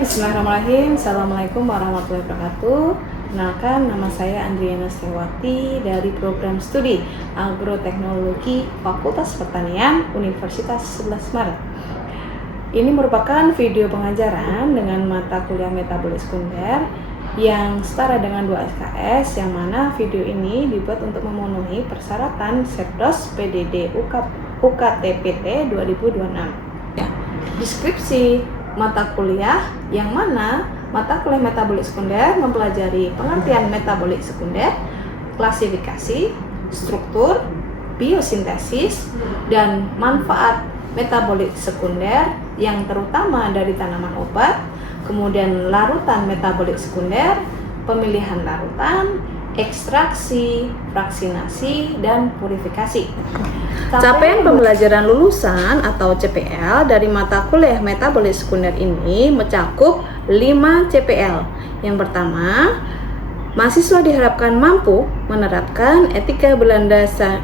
Bismillahirrahmanirrahim. Assalamualaikum warahmatullahi wabarakatuh. Kenalkan, nama saya Andriana Setiawati dari program studi Agroteknologi Fakultas Pertanian Universitas 11 Maret. Ini merupakan video pengajaran dengan mata kuliah metabolik sekunder yang setara dengan 2 SKS, yang mana video ini dibuat untuk memenuhi persyaratan Setdos PDD UKT-PT 2026. Deskripsi mata kuliah, yang mana mata kuliah metabolik sekunder mempelajari pengertian metabolik sekunder, klasifikasi, struktur, biosintesis, dan manfaat metabolik sekunder yang terutama dari tanaman obat, kemudian larutan metabolik sekunder, pemilihan larutan, ekstraksi, fraksinasi, dan purifikasi. Capaian pembelajaran lulusan atau CPL dari mata kuliah metabolik sekunder ini mencakup 5 CPL. Yang pertama, mahasiswa diharapkan mampu menerapkan etika berlandaskan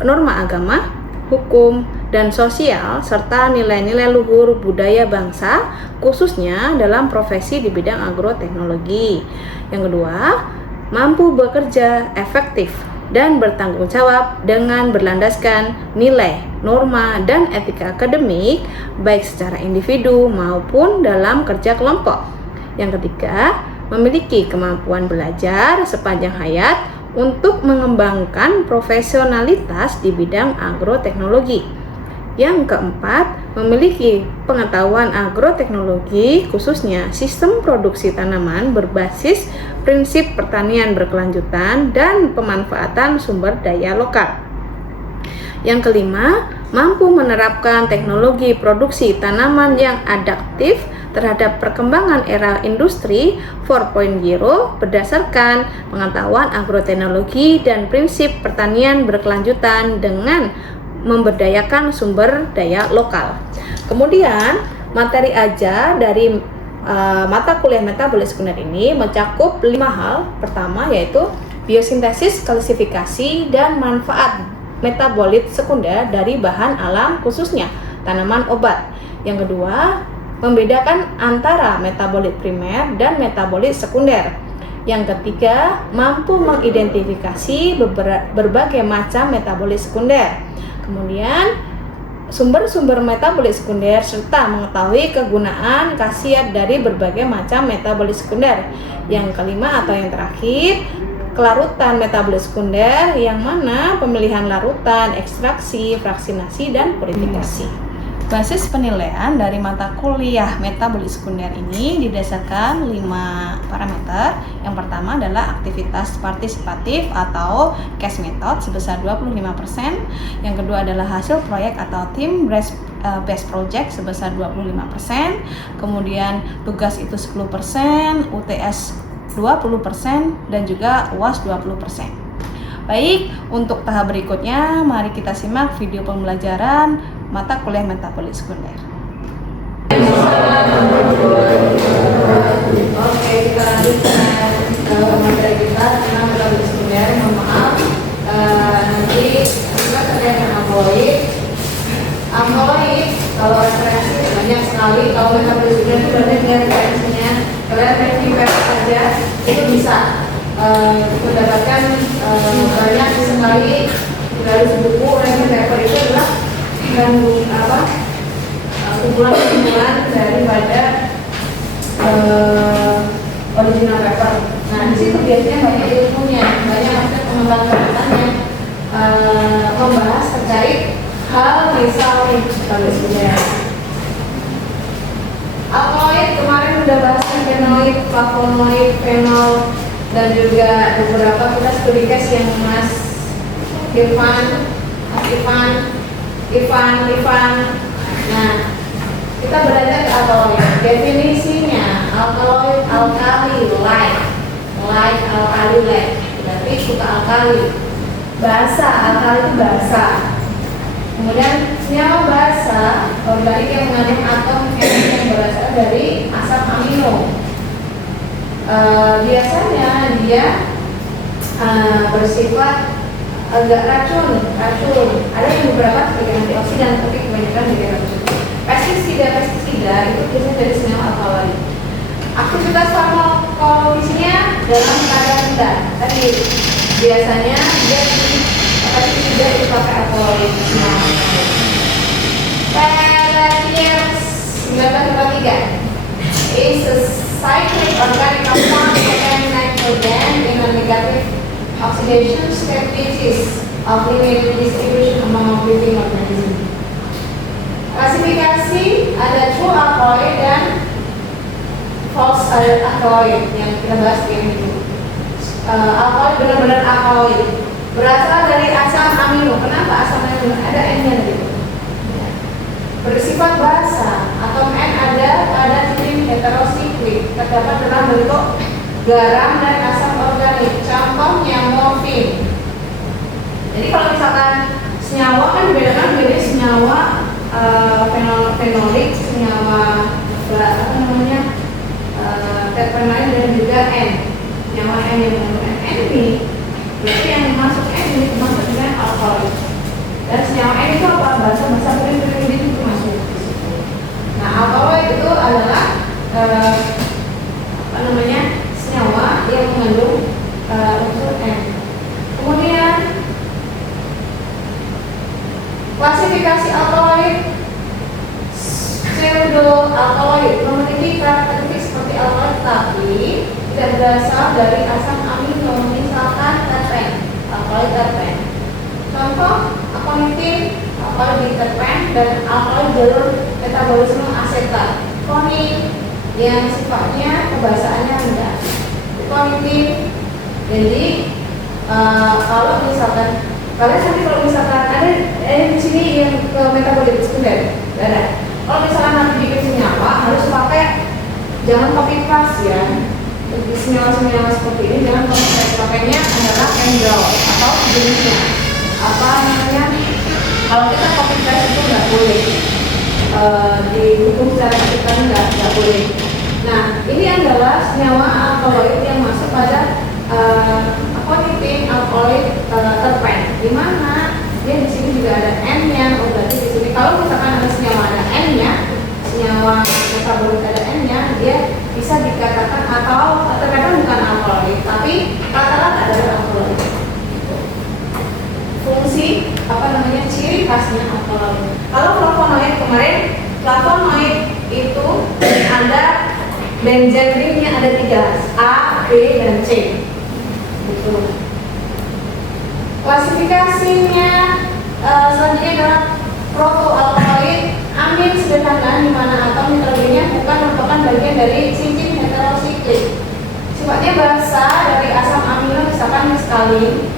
norma agama, hukum, dan sosial, serta nilai-nilai luhur budaya bangsa, khususnya dalam profesi di bidang agroteknologi. Yang kedua, mampu bekerja efektif dan bertanggung jawab dengan berlandaskan nilai, norma, dan etika akademik, baik secara individu maupun dalam kerja kelompok. Yang ketiga, memiliki kemampuan belajar sepanjang hayat untuk mengembangkan profesionalitas di bidang agroteknologi. Yang keempat, memiliki pengetahuan agroteknologi, khususnya sistem produksi tanaman berbasis prinsip pertanian berkelanjutan dan pemanfaatan sumber daya lokal. Yang kelima, mampu menerapkan teknologi produksi tanaman yang adaptif terhadap perkembangan era industri 4.0 berdasarkan pengetahuan agroteknologi dan prinsip pertanian berkelanjutan dengan memberdayakan sumber daya lokal. Kemudian, materi ajar dari mata kuliah metabolik sekunder ini mencakup 5 hal. Pertama yaitu biosintesis, klasifikasi, dan manfaat metabolit sekunder dari bahan alam, khususnya tanaman obat. Yang kedua, membedakan antara metabolit primer dan metabolit sekunder. Yang ketiga, mampu mengidentifikasi berbagai macam metabolit sekunder. Kemudian, sumber-sumber metabolit sekunder serta mengetahui kegunaan khasiat dari berbagai macam metabolit sekunder. Yang kelima atau yang terakhir, kelarutan metabolit sekunder, yang mana pemilihan larutan, ekstraksi, fraksinasi, dan purifikasi. Basis penilaian dari mata kuliah metabolik sekunder ini didasarkan 5 parameter. Yang pertama adalah aktivitas partisipatif atau case method sebesar 25%. Yang kedua adalah hasil proyek atau team based project sebesar 25%. Kemudian tugas itu 10%, UTS 20%, dan juga UAS 20%. Baik, untuk tahap berikutnya mari kita simak video pembelajaran mata kuliah metabolik sekunder. Oke, kita lanjutkan materi kita tentang metabolik sekunder. Mohon maaf, nanti kita terkait dengan amyloid. Amyloid kalau referensi banyak sekali. Kalau metabolik sekunder itu banyak dengan referensinya. Kalian review web saja itu bisa mendapatkan banyak sekali dari buku. Review paper itu adalah kumpulan-kumpulan daripada original paper. Nah, di situ biasanya banyak ilmunya, banyak aspek pengembangan membahas terkait hal misal metabolik sekunder. Alkaloid kemarin sudah bahas fenoid, flavonoid, fenol, dan juga beberapa kita studi case yang Mas Ivan. Nah, kita belajar ke alkaloid. Definisinya, alkaloid alkali, like alkali, berarti suka alkali. Basa, alkali itu basa. Kemudian senyawa basa, organik yang mengandung atom yang berasal dari asam amino. Biasanya dia bersifat agak racun. Ada yang beberapa sebagai antioksidan, tapi kebanyakan jadi racun. Pestisida itu biasanya dari senyawa alkaloid. Aktivitas farmakologisinya dalam keadaan rendah. Tadi biasanya dia tadi tidak dipakai alkaloid. Pelletier 1943 is a cyclic organic compound containing nitrogen in a negative oxidation state which is of limited distribution among living organisms. Klasifikasi ada true alkaloid dan false alkaloid yang kita bahas di ini. Alkaloid benar-benar alkaloid berasal dari asam amino. Kenapa asam amino? Ada N-nya gitu. Bersifat basa, atom N ada pada ciri heterosiklik, terdapat dalam bentuk garam dan asam organik. Contohnya morfin. Jadi kalau misalkan senyawa kan dibedakan menjadi senyawa fenolik, senyawa terpenoid dan juga N. Senyawa N yang mengandung N ini berarti yang masuk N ini termasuk dengan alkaloid. Dan senyawa N itu apa? Basa pirin itu masuk. Nah, alkaloid itu adalah senyawa yang mengandung unsur N. Kemudian klasifikasi alkaloid, pseudoalkaloid memiliki karakteristik seperti alkaloid tapi tidak berasal dari asam amino, misalkan terpen, alkaloid terpen. Contoh akonitin, alkaloid terpen, dan alkaloid jalur metabolisme asetat. Konin yang sifatnya kebasaannya rendah. Konitin, jadi kalau misalkan kalian nanti kalau misalkan ada di sini yang ke metabolisme sekunder, ada. Kalau misalkan nanti bikin senyawa harus pakai, jangan copy paste ya. Senyawa-senyawa seperti ini jangan copy paste, pakainya adalah engal atau jenisnya. Kalau kita copy paste itu nggak boleh, di hukum secara kita nggak boleh. Nah, ini adalah senyawa alkaloid yang masuk pada akonitin alkaloid terpen, di mana dia di sini juga ada N-nya. Berarti di sini kalau misalkan ada senyawa ada N-nya, senyawa metabolit ada N-nya, dia bisa dikatakan atau terkadang bukan alkaloid, tapi rata-rata adalah alkaloid. Fungsi ciri khasnya alkaloid. Kalau flavonoid kemarin, flavonoid itu ada benzen ringnya ada 3, A, B, dan C. Gitu. Klasifikasinya selanjutnya adalah protoalkaloid, amin sederhana di mana atom nitrogennya bukan merupakan bagian dari cincin heterosiklik. Sifatnya basa dari asam amino misalkan meskalin,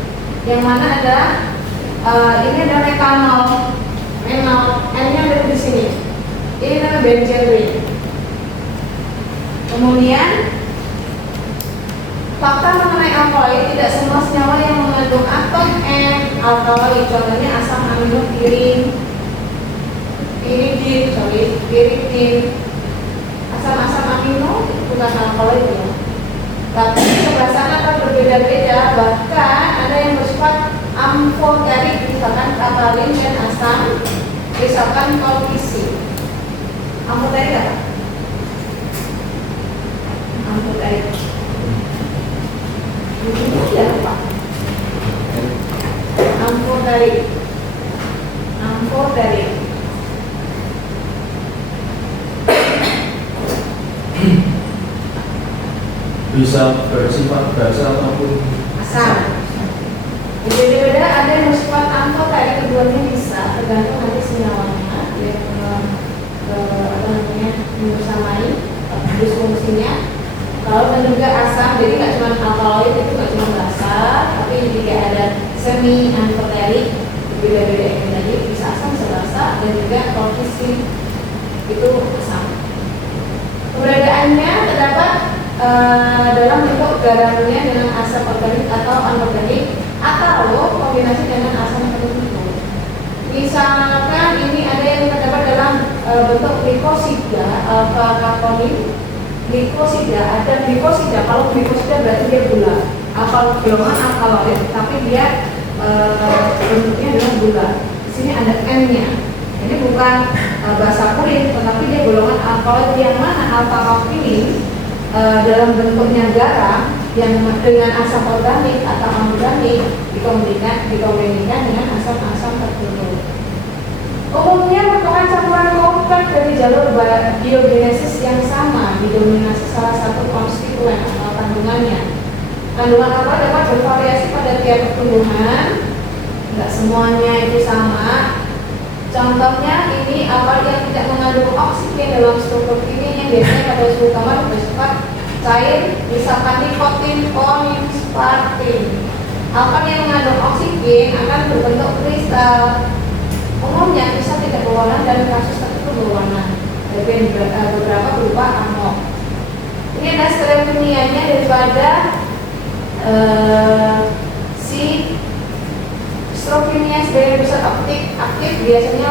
yang mana ada ini ada metanol, N-nya ada di sini. Ini namanya benzen. Kemudian fakta mengenai alkaloid, tidak semua senyawa yang mengandung atom N alkaloid. Contohnya asam amino piridin, asam-asam amino bukan alkaloid ya. Tapi kebasahan akan berbeda-beda, bahkan ada yang bersifat amfoterik, misalkan katalin dan asam, misalkan kolkisi. Amfoterik apa? Amfoterik. Ini apa? Amfoterik. Bisa bersifat basa ataupun asam. Beda-beda, ada yang bersifat amfoterik, keduanya bisa tergantung nanti senyawanya yang bersamai disfungsinya. Kalau dan juga asam, jadi nggak cuma alkaloid itu nggak cuma basa, tapi juga ada semi amfoterik, beda-beda yang tadi bisa asam, bisa basa, dan juga kolkisi itu asam. Keberadaannya terdapat dalam bentuk garamnya dengan asam organik atau anorganik, atau kombinasi dengan asam tertentu. Misalkan ini ada yang terdapat dalam bentuk glikosida, alfa kaponin, glikosida, ada glikosida. Kalau glikosida berarti dia gula, golongan alkaloid, tapi dia bentuknya adalah gula. Di sini ada N-nya. Ini bukan basa purin, tetapi dia golongan alkaloid yang mana alfa kaponin dalam bentuknya garam yang dengan asam organik atau anorganik dikombinasikan dengan asam-asam tertentu. Umumnya merupakan campuran kompleks dari jalur biogenesis yang sama, didominasi salah satu konstituen atau kandungannya. Kandungan apa dapat bervariasi pada tiap pertumbuhan, nggak semuanya itu sama. Contohnya ini awal yang tidak mengandung oksigen dalam struktur kimianya biasanya pada suhu kamar bersifat cair, misalkan nikotin, ponin, spartin. Alkohol yang mengandung oksigen akan berbentuk kristal. Umumnya kristal tidak berwarna dan kasus tertentu berwarna. Beberapa berupa amok. Ini adalah stereokimianya daripada si strokimia sebagai pusat aktif biasanya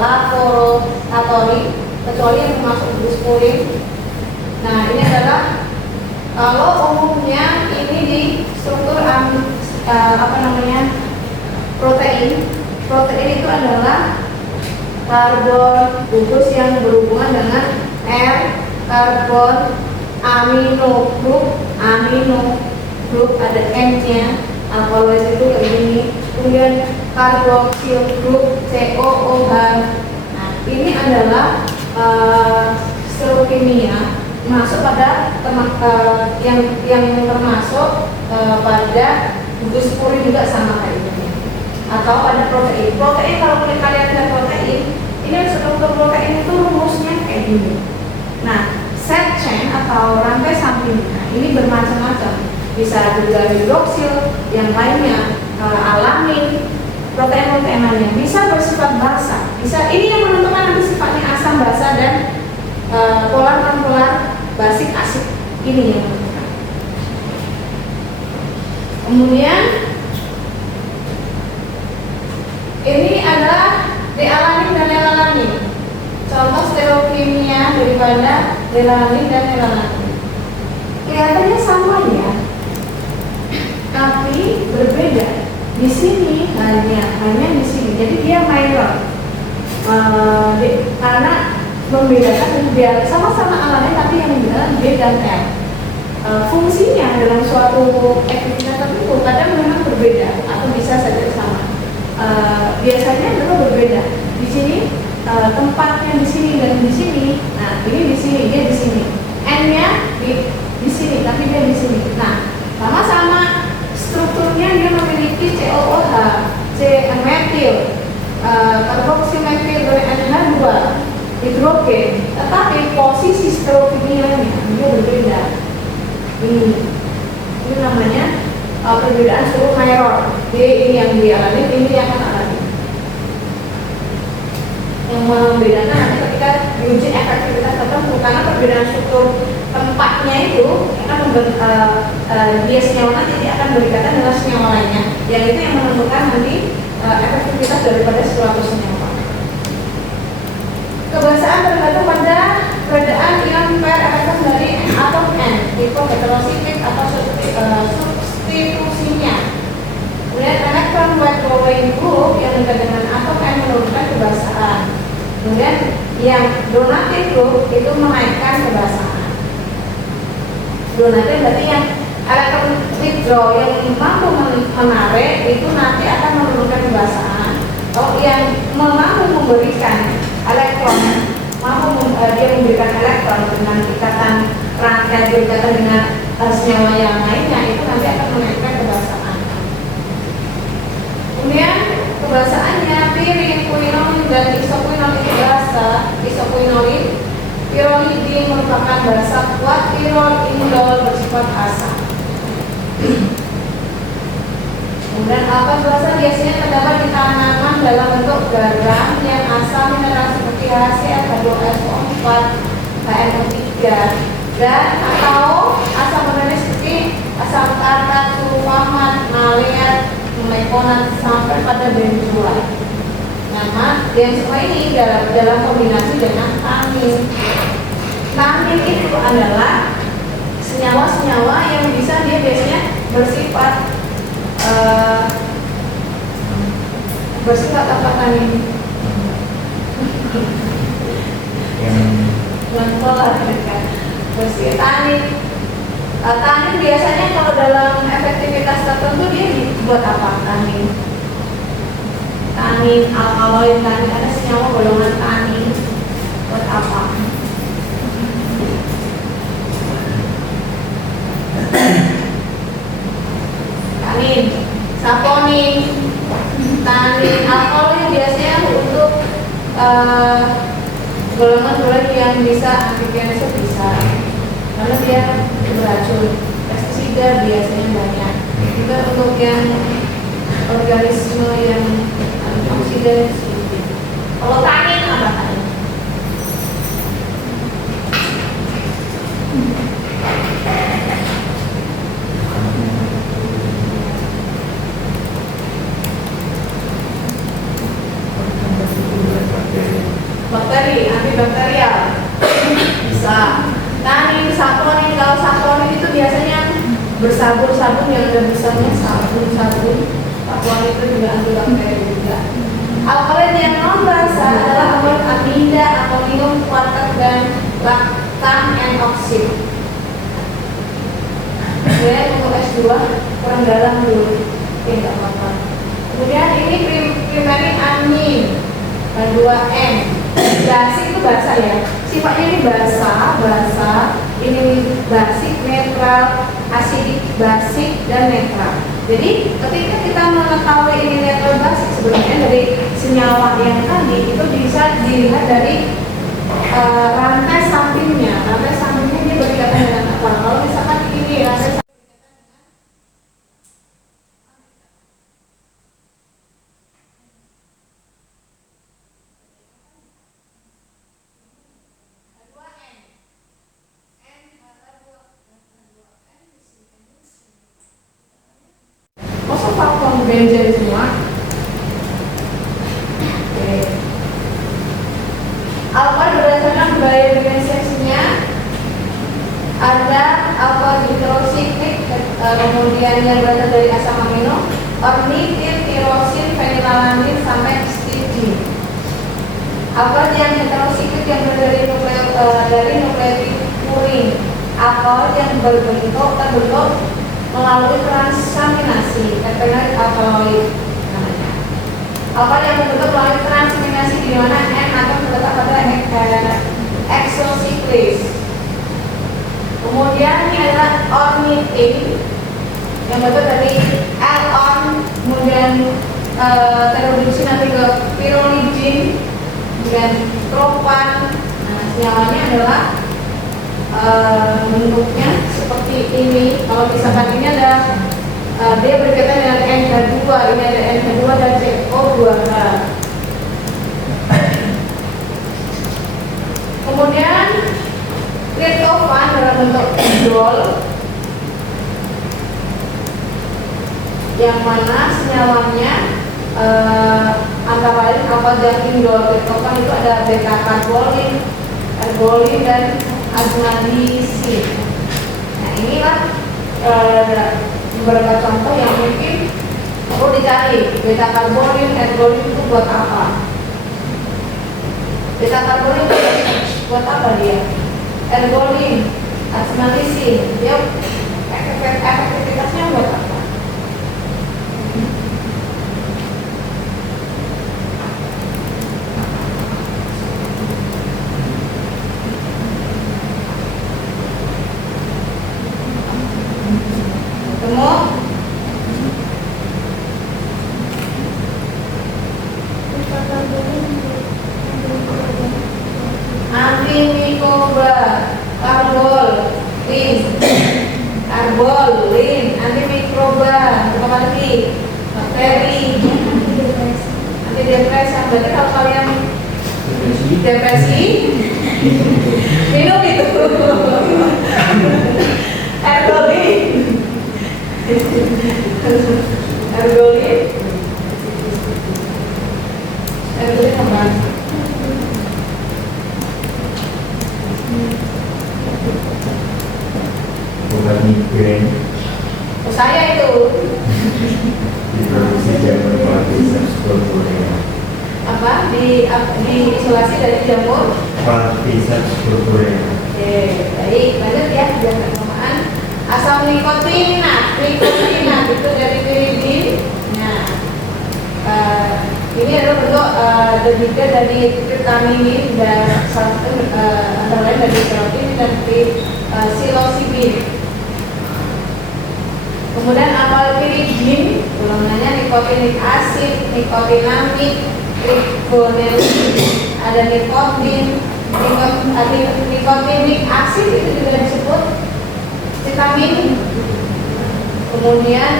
laboratori kecuali yang termasuk diskorin. Nah ini adalah kalau umumnya ini di struktur protein. Protein itu adalah karbon gugus yang berhubungan dengan R, karbon, amino grup ada M-nya. Alkaloid itu kayak gini, kemudian karboksil grup COOH. Nah, ini adalah struktur kimia masuk pada yang termasuk pada gugus puri juga sama kayak ini. Atau pada protein. Protein kalau kalian lihat protein, ini struktur protein itu rumusnya kayak gini. Nah, side chain atau rantai sampingnya ini bermacam-macam. Bisa juga hidroksil, yang lainnya alamin, protein-protein lainnya bisa bersifat basa. Bisa ini yang menentukan nanti sifatnya asam, basa dan polar non polar, basic, asid. Ini yang menentukan. Kemudian ini adalah dealanin dan delalanin. Contoh stereokimia daripada delalanin dan delalanin. Kelihatannya sama ya, tapi berbeda. Di sini hanya di sini. Jadi dia minor. Karena membedakan biar sama-sama alamin tapi yang membedakan B dan L. Fungsinya dalam suatu aktivitas tertentu kadang memang berbeda atau bisa saja sama. Biasanya memang berbeda. Di sini tempatnya di sini dan di sini. Nah, ini di sini, dia di sini. N-nya di sini, tapi dia di sini. Nah, sama-sama strukturnya dia memiliki COOH, C-metil, karboksimetil dari NH2, hidrogen, tetapi posisi stereokimianya dia berbeda. Ini namanya perbedaan struktur minor. D ini yang dialami, ini yang akan alami. Yang membedakan nanti ketika diuji efektivitas tertentu karena perbedaan struktur tempatnya itu akan dia senyawa nanti dia akan berikatan dengan senyawa lainnya, yang itu yang menentukan nanti efektivitas daripada suatu senyawa. Kebasaan tergantung pada perbedaan ion pair efektif dari atom N, tipe heterosiklik atau substitusinya. Kemudian elektron withdrawing group yang dekat dengan atom N menurunkan kebasaan. Kemudian yang donating group itu menaikkan kebasaan. Donating berarti yang elektron withdraw yang mampu menarik itu nanti akan menurunkan kebasaan. Kalau yang mampu memberikan elektron, dia memberikan elektron dengan ikatan rangkaian berikatan dengan senyawa yang lainnya itu nanti akan menaikkan kebasaan. Kemudian kebasaannya pirin, quinolin dan isoquinol itu basa. Isoquinolin, pironidin merupakan basa kuat, pirol, indol bersifat asam. Kemudian alkohol basa biasanya terdapat di tanaman dalam bentuk garam yang asam mineral seperti HCl, H2SO4, HNO3 dan atau asam organik seperti asam tartar, sulfamat, maleat, melekonat sampai pada benzoat. Nama yang semua ini dalam kombinasi dengan tanin. Tanin itu adalah senyawa-senyawa yang bisa dia biasanya bersifat apa tanin? Yang polar kan? bersih. Tanin biasanya kalau dalam efektivitas tertentu dia dibuat apa? Tanin alkaloid, tanin ada senyawa golongan tanin buat apa? Tanin, saponin, tanin alkaloid biasanya untuk golongan-golongan yang bisa antikancer bisa, karena dia beracun. Pestisida biasanya banyak. Juga untuk yang organisme yang antioksidan seperti itu. Kalau tanin apa tanin? Bakteri, antibakterial bisa. Tanin, saponin, kalau saponin itu biasanya bersabun-sabun yang ada busanya, sabun. Saponin itu juga antibakteri juga. Alkaloid yang non basah adalah alkaloid amida, amonium, kuartet, dan laktan N-oksid. Kemudian untuk S2 kurang dalam dulu, tidak apa-apa. Kemudian ini primary amin, H2N. Basic itu basah ya. Sifatnya ini basah, ini basic, netral, asidik, basic, dan netral. Jadi ketika kita mengetahui ini netral basic, sebenarnya dari senyawa yang tadi itu bisa dilihat dari rantai sampingnya. Rantai sampingnya dia berkaitan dengan apa? Kalau misalkan ini rantai benzen semua. Oke. Alkohol berdasarkan bioorganisasinya ada alkohol hidrosiklik, kemudian yang berasal dari asam amino, ornitin, tirosin, fenilalanin sampai histidin. Alkohol yang heterosiklik yang berasal dari nukleotid purin. Alkohol yang terbentuk melalui transaminasi, terkait alkaloid namanya. Alkohol yang terbentuk melalui transaminasi di mana N atom terletak pada exocyclis. Kemudian ini adalah ornitin yang berasal dari L-on, kemudian terreduksi nanti ke pyrrolidin, kemudian propan. Nah, senyawanya adalah bentuknya seperti ini. Kalau misalkan ini ada dia berkaitan dengan NH2, ini ada NH2 dan CO2H. Kemudian triptofan dalam bentuk indol, yang mana senyawanya antara lain alkohol dan indol. Triptofan itu ada beta karbolin, ergolin, dan aznalisin. Nah, inilah beberapa contoh yang mungkin perlu dicari. Beta karbolin, ergolin itu buat apa? Beta karbolin itu buat apa dia? Ergolin, aznalisin, dia efektivitasnya buat apa? Antimikroba, karbolin, antimikroba, apa lagi? Bakteri, antidepresan. Berarti kalau kalian depresi, minum itu. Ergolin, apa? Obat migrain. Oh, saya itu. Diproduksi jamur Cordyceps purpurea. Apa? Di isolasi dari jamur Cordyceps purpurea. Oke, baik, lanjut ya, biar nggak kelamaan. Asam nikotina itu dari piridin. Nah, ini adalah bentuk derivada dari tritraminin dan salah satu antara lain dari kerotin dan psilocybin. Kemudian apalpiridin, ulangannya nikotinik asid, nikotinamid, trigonelin, ada nikotin, nikotinik asid itu juga disebut vitamin. Kemudian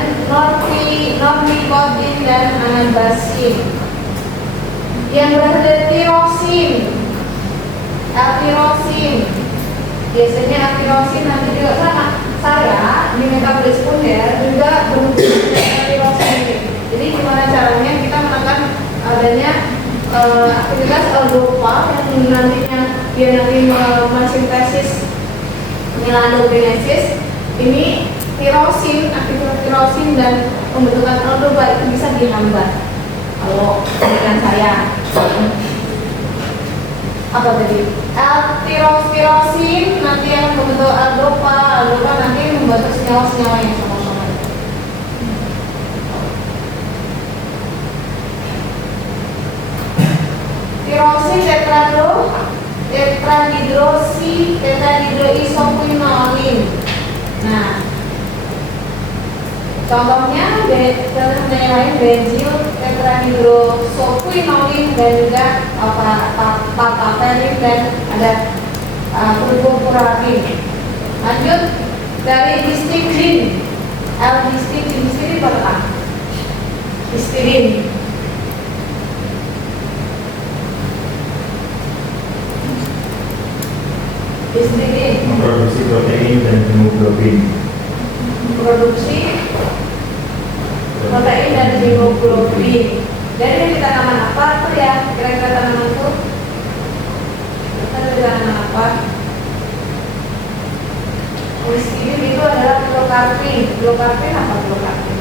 nornikotin dan anabasin. Yang berasal dari tirosin, L-tirosin. Biasanya L-tirosin nanti juga sama. Saya di metabolisme ya juga berhubungan dengan tirosin. Jadi gimana caranya kita menekan adanya aktivitas L-dopa yang nantinya dia nanti mensintesis melandogenesis. Ini tirosin, aktivitas tirosin dan pembentukan L-dopa itu bisa dihambat. Kalau dengan saya apa tadi? L-tirosin nanti yang membentuk L-dopa nanti membentuk senyawa-senyawa yang sama-sama. Tirosin tetrahidroisoquinolin. Nah, contohnya yang lain benzyl tetrahidroisoquinolin dan juga papaverin dan ada furfurarin. Lanjut dari histidin, L-histidin itu apa? Histidin. Memproduksi protein dan hemoglobin. Produksi protein dan hemoglobin. Jadi ini tanaman apa tuh ya? Kira-kira tanaman itu? Kita tanaman apa? Histidin itu adalah pilokarpin. Pilokarpin apa pilokarpin?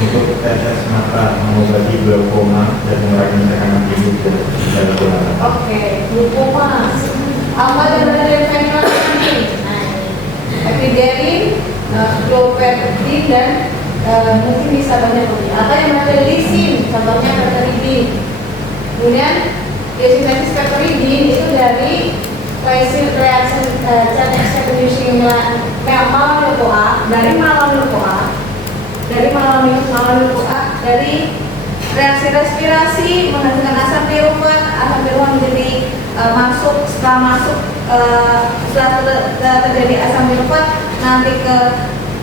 Untuk tetes mata mengobati glaukoma dan mengurangi tekanan tinggi dan gula. Oke, glaukoma. Apa yang berada di fenomenon? Epiderin, clopeptidin dan mungkin bisa banyak lagi. Apa yang berada di lisin? Contohnya peptidin. Kemudian disintesis peptidin itu dari reaction chain execution dari reaksi respirasi menghasilkan asam piruvat menjadi setelah terjadi asam piruvat nanti ke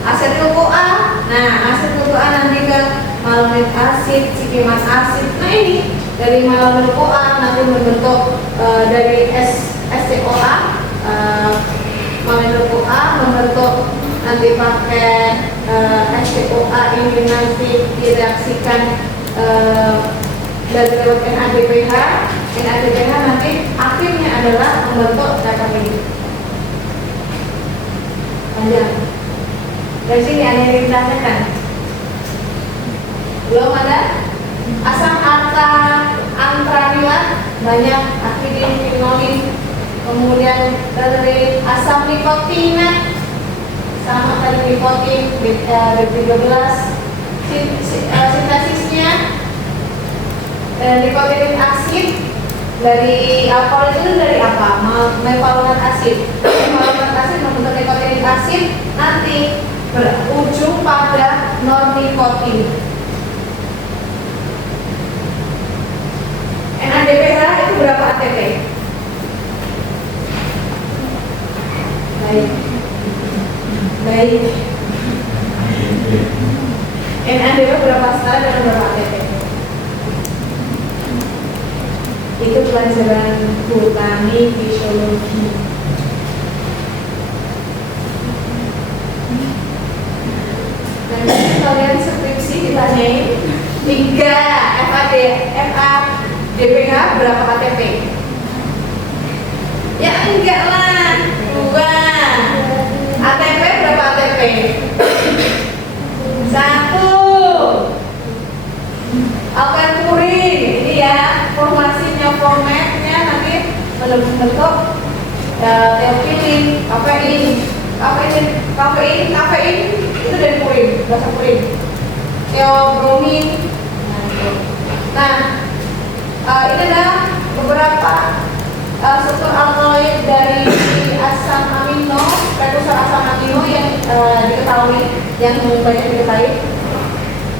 asetil-CoA. Nah, asetil-CoA nanti ke malonit asid, sikimat asid. Nah, ini dari malonit-CoA nanti membentuk dari SCOA, malonit-CoA membentuk nanti pakai SCOA ini nanti direaksikan dari lewat NADPH. NADPH nanti akhirnya adalah membentuk dopamine. Panjang. Dari sini ada yang ditanyakan. Belum ada? Asam antranilat banyak, akridin, quinolin, kemudian dari asam nikotina sama tadi nikotin B13 sintesisnya nikotin aksid dari alkohol itu dari apa? Mevaloat asid. Mevaloat asid membentuk nikotin aksid nanti berujung pada non-nikotin. NADPH itu berapa ATP? Baik. NADPH berapa skala dan berapa ATP? Itu pelajaran botani fisiologi. Nanti kalian skripsi ditanyain DPH berapa KTP? Ya enggak lah, 2. ATP berapa ATP? 1. Alpen puring, ini ya formasinya, formatnya nanti bentuk teofilin, kafein itu dari purin, bahasa purin. Teobromin. Nah, ini adalah beberapa struktur alkaloid dari asam amino, prekursor asam amino yang diketahui, yang banyak diketahui.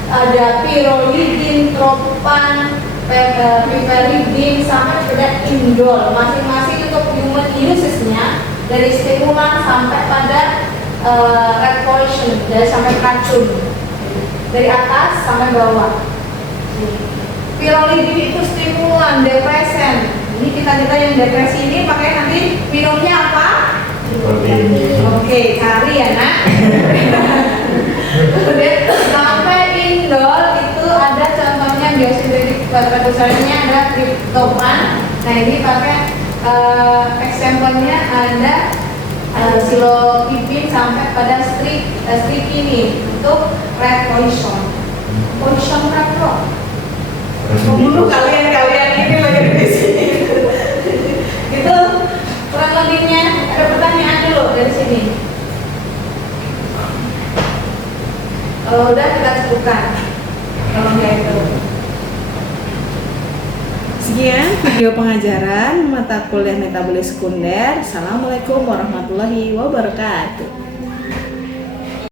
Ada pyrrolidin, tropan, piperidin, sampai pada indol. Masing-masing untuk human usage-nya dari stimulan sampai pada repulsion, dari sampai racun, dari atas sampai bawah. Pyrrolidin itu stimulan, depresan. Ini kita yang depresi ini pakai nanti minumnya apa? Oke, cari ya nak. Kemudian sampai indol itu ada contohnya biosintetik prekursornya ada triptofan. Nah ini pakai example-nya ada silotipin sampai pada strychnine untuk red poison. Poison red kok. Dulu kalian ini lagi di sini. Itu kurang lebihnya. Ada pertanyaan dulu dari sini. Kalau udah kita cukupkan. Kalau enggak itu. Sekian video pengajaran mata kuliah metabolis sekunder. Assalamualaikum warahmatullahi wabarakatuh.